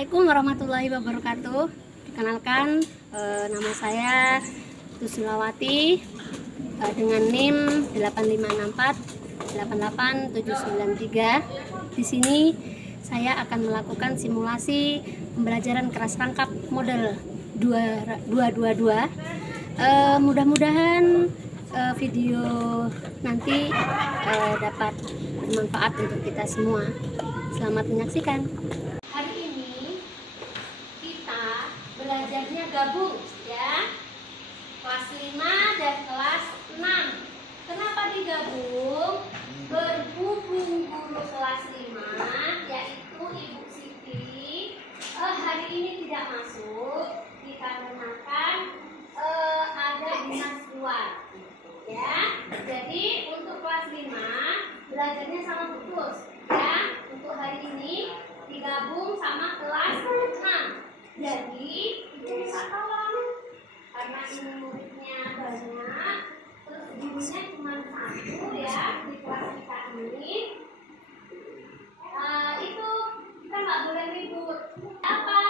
Assalamualaikum warahmatullahi wabarakatuh. Perkenalkan, nama saya Tusulawati dengan NIM 856488793. Di sini saya akan melakukan simulasi pembelajaran keras rangkap model 222. Mudah-mudahan video nanti dapat bermanfaat untuk kita semua. Selamat menyaksikan. Hari ini kita belajarnya gabung ya, kelas 5 dan kelas 6. Kenapa digabung? Berhubung guru kelas 5 yaitu Ibu Siti hari ini tidak masuk dikarenakan ada dinas luar ya. Jadi untuk kelas 5 belajarnya sama putus ya. Untuk hari ini digabung sama kelas 6. Jadi ibu bisa tolong karena ini muridnya banyak, terus gurunya cuma satu ya di kelas kita ini. Itu kita nggak boleh ribut. Apa?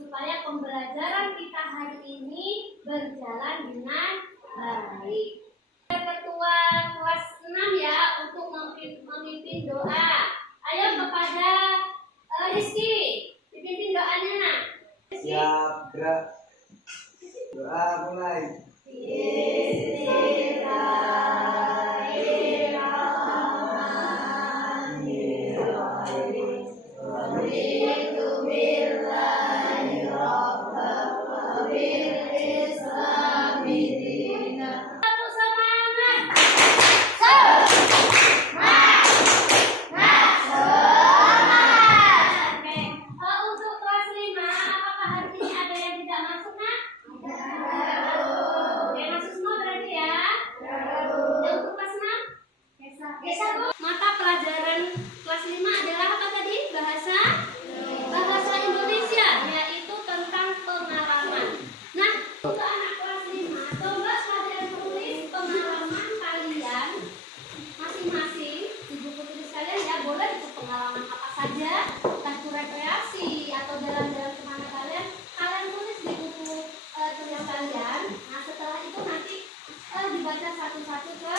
Supaya pembelajaran kita hari ini berjalan dengan baik. Ketua kelas 6 ya untuk memimpin doa. Ayo kepada Rizky, dipimpin doanya. Siap, gerak. Doa mulai. Mata pelajaran kelas 5 adalah apa tadi? Bahasa Indonesia, yaitu tentang pengalaman. Nah, untuk anak kelas 5, coba kalian tulis pengalaman kalian masing-masing di buku tulis kalian ya. Boleh itu pengalaman apa saja, entah itu rekreasi atau jalan-jalan kemana kalian tulis di buku tulis kalian. Nah, setelah itu nanti dibaca satu-satu ke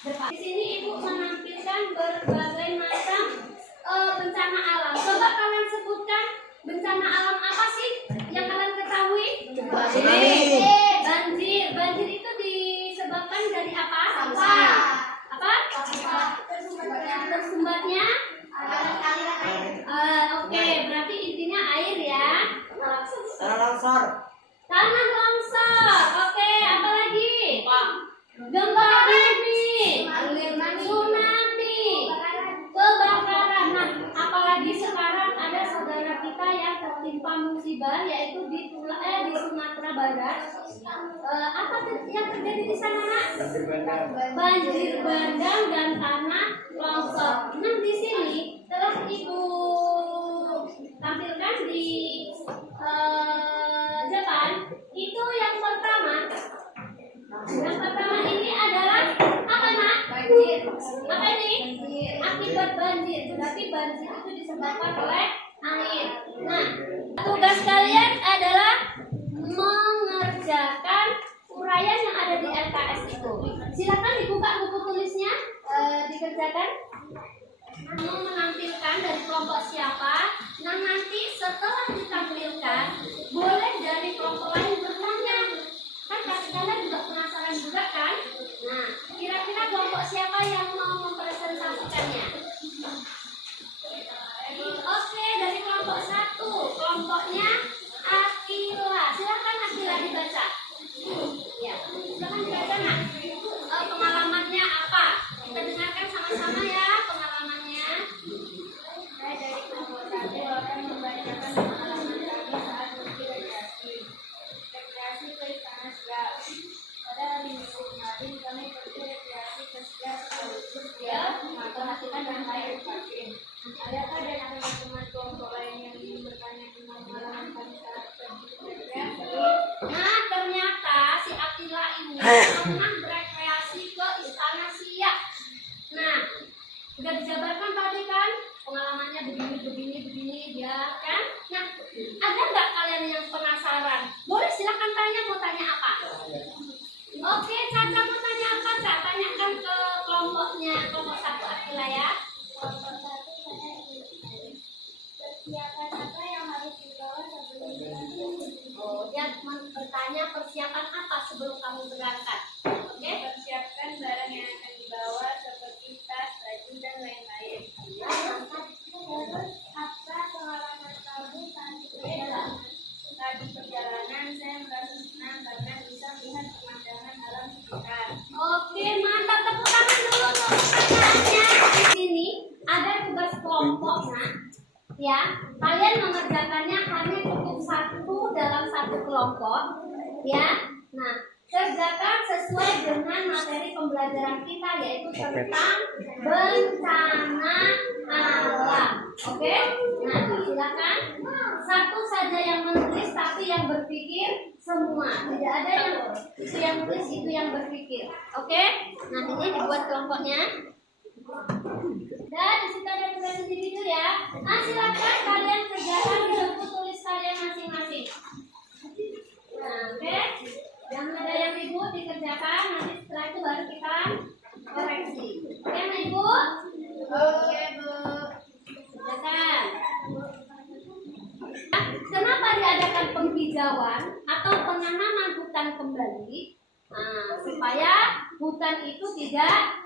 depan. Di sini Ibu menampilkan berbagai macam bencana alam. Coba kalian sebutkan bencana alam apa sih yang kalian ketahui? Banjir. Banjir itu disebabkan dari apa? Apa? Tersumbatnya? Oke, berarti intinya air ya. Tanah longsor. Oke, apa lagi? Gempa bumi, tsunami, kebakaran. Nah, apalagi sekarang ada saudara kita yang tertimpa musibah yaitu di Sumatera Barat. Apa yang terjadi di sana, Nak? Banjir bandang dan tanah longsor. Nah, di sini telah Ibu tampilkan di Jepang. Itu yang pertama. Yang pertama ini adalah apa, Nak? Banjir. Apa ini? Akibat banjir. Berarti banjir itu disebabkan oleh air. Nah, tugas kalian adalah mengerjakan uraian yang ada di LKS itu. Silakan dibuka buku tulisnya, dikerjakan. Mau menampilkan dari kelompok siapa? Nah, nanti setelah ditampilkan, boleh dari kelompok lain bertanya. Kan kalian juga penasaran juga kan? Nah, kira-kira kelompok siapa yang mau mempresentasikannya? Oke, dari kelompok 1, kelompoknya Akila. Silakan Akila dibaca. Ya, silakan dibaca, Nak. Pengalamannya apa? Kita dengarkan sama-sama ya pengalamannya. Saya dari kelompok 1 akan membacakan pengalaman kami saat berrekreasi ke Istana Siak. Pada hari Minggu kemarin kami pergi rekreasi ke Siak sekaligus ya memperhatikan dan lain vaksin. Adakah dan ada teman kelompok lain yang ingin bertanya tentang pengalaman kami saat pergi rekreasi? Nah, ternyata si Akila ini pernah berekreasi ke Istana Siak. Nah, sudah dijabarkan tadi kan pengalamannya begini dia kan. Nah, Ada nggak kalian yang penasaran? Boleh silakan tanya, mau tanya apa? Oke, Caca mau tanya apa? Caca tanyakan ke kelompoknya, kelompok 1 Akila ya. Kelompok 1 saya persiapan apa yang harus dibawa sebelum berangkat? Oh, dia bertanya persiapan apa sebelum kamu berangkat? Oke, Persiapkan barang yang akan dibawa seperti tas, baju, dan lain-lain. ya, terus apa pengalaman kamu saat berjalan? Saat di perjalanan, saya merasa senang karena bisa melihat pemandangan alam sekitar. Oke, mantap, tepuk tangan dulu untuk pertanyaannya. Di sini ada tugas kelompok, nak. Ya, kalian mengerjakannya hanya cukup 1 dalam 1 kelompok. Ya, nah kerjakan sesuai dengan materi pembelajaran kita yaitu tentang bencana alam. Oke, nah silakan 1 saja yang menulis tapi yang berpikir semua. Tidak ada yang itu yang tulis itu yang berpikir. Oke, nah ini dibuat kelompoknya. Dan di situ ada tugas individu ya. Nah silakan kalian kerjakan di buku tulis kalian masing-masing. Nah, oke. Jangan ada yang ribut dikerjakan. Nanti setelah itu baru kita koreksi. Oke, Nah Ibu? Oke, Bu. Kerjakan. Kenapa diadakan penghijauan atau penanaman hutan kembali? Nah, supaya hutan itu tidak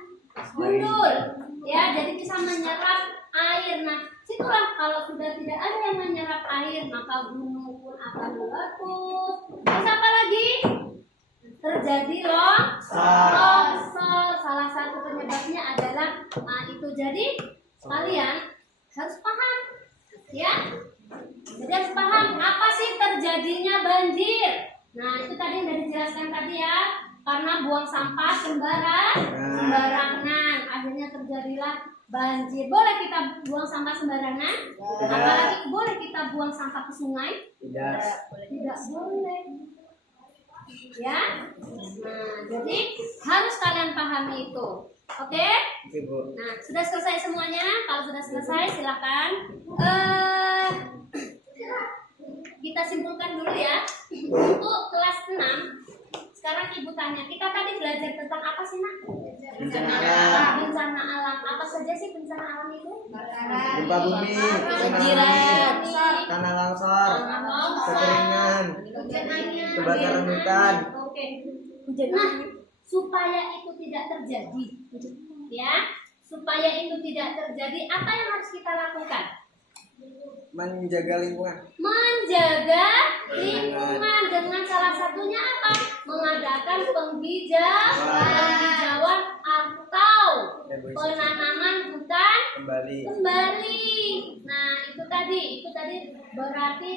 gundul, ya, jadi bisa menyerap air. Nah, situlah kalau sudah tidak ada yang menyerap air, maka gunung pun akan meletus. Terus apa lagi? Terjadi longsor. Salah satu penyebabnya adalah itu. Jadi kalian harus paham, ya. Jadi harus paham apa sih terjadinya banjir. Nah, itu tadi sudah dijelaskan tadi ya. Karena buang sampah sembarangan, akhirnya terjadilah banjir. Boleh kita buang sampah sembarangan? Apalagi boleh kita buang sampah ke sungai? Tidak. Tidak boleh. Ya. Nah, jadi harus kalian pahami itu. Oke? Ibu. Nah, sudah selesai semuanya? Kalau sudah selesai, silakan. Kita simpulkan dulu ya. Untuk kelas 6. Sekarang Ibu tanya, kita tadi belajar tentang apa sih, Nak? Bencana alam. Bencana alam. Apa saja sih bencana alam itu? Gempa bumi, Banjiran, tanah longsor, kekeringan, hujan angin, kebakaran hutan. Oke. Nah, supaya itu tidak terjadi, ya, supaya itu tidak terjadi, apa yang harus kita lakukan? Menjaga lingkungan. Menjaga lingkungan dengan salah satunya apa? Mengadakan penghijauan atau penanaman hutan Kembali. Nah, itu tadi berarti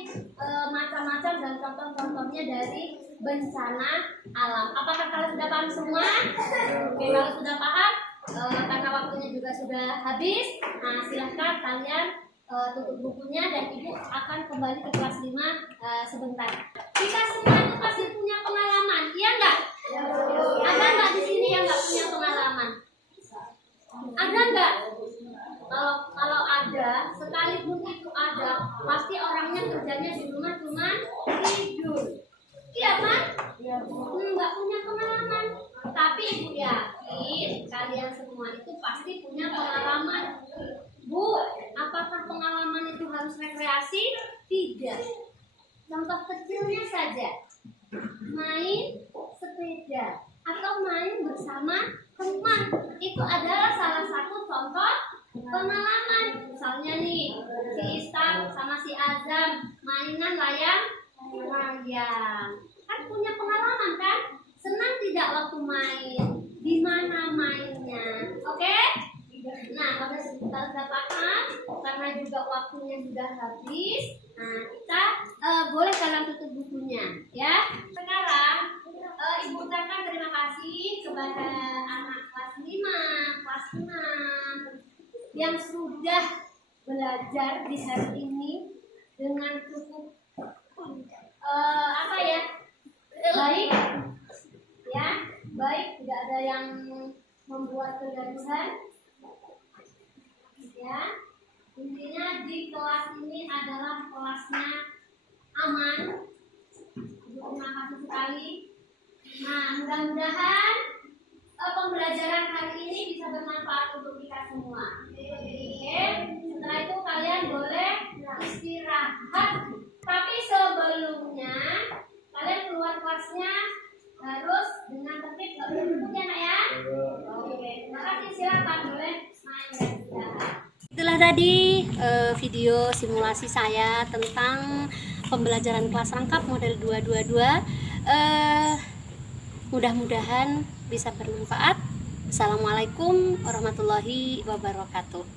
macam-macam dan contoh-contohnya dari bencana alam. Apakah kalian sudah paham semua? Oke, kalau sudah paham, karena waktunya juga sudah habis, nah silahkan kalian tutup bukunya dan Ibu akan kembali ke kelas 5 sebentar. Kita semua itu pasti punya pengalaman, iya enggak? Ada enggak di sini yang enggak punya pengalaman? Ada enggak? Kalau ada, sekalipun itu ada, pasti orangnya kerjanya di rumah cuma tidur. Iya kan? Enggak punya pengalaman. Tapi Ibu yakin kalian semua itu pasti punya pengalaman. Bu, apakah pengalaman itu harus rekreasi? Tidak. Contoh kecilnya saja, main sepeda atau main bersama teman, itu adalah salah satu contoh pengalaman. Misalnya nih, si Istam sama si Azam mainan layang-layang, kan punya pengalaman kan? Senang tidak waktu main? Di mana mainnya? Oke? Nah, pada kita sudah paham, karena juga waktunya sudah habis. Nah, kita boleh kalian tutup bukunya, ya. Sekarang Ibu ucapkan terima kasih kepada anak kelas 5, kelas 6 yang sudah belajar di hari ini dengan cukup baik, ya, baik, tidak ada yang membuat kegaduhan. Ya, intinya di kelas ini adalah kelasnya sekali. Nah, mudah-mudahan pembelajaran hari ini bisa bermanfaat untuk kita semua. Oke, setelah itu kalian boleh istirahat. Tapi sebelumnya kalian keluar kelasnya harus dengan tertib, nggak boleh berebut ya nak ya. Oke, terima kasih, silakan boleh main dan istirahat. Itulah tadi video simulasi saya tentang pembelajaran kelas rangkap model 222. Mudah-mudahan bisa bermanfaat. Assalamualaikum warahmatullahi wabarakatuh.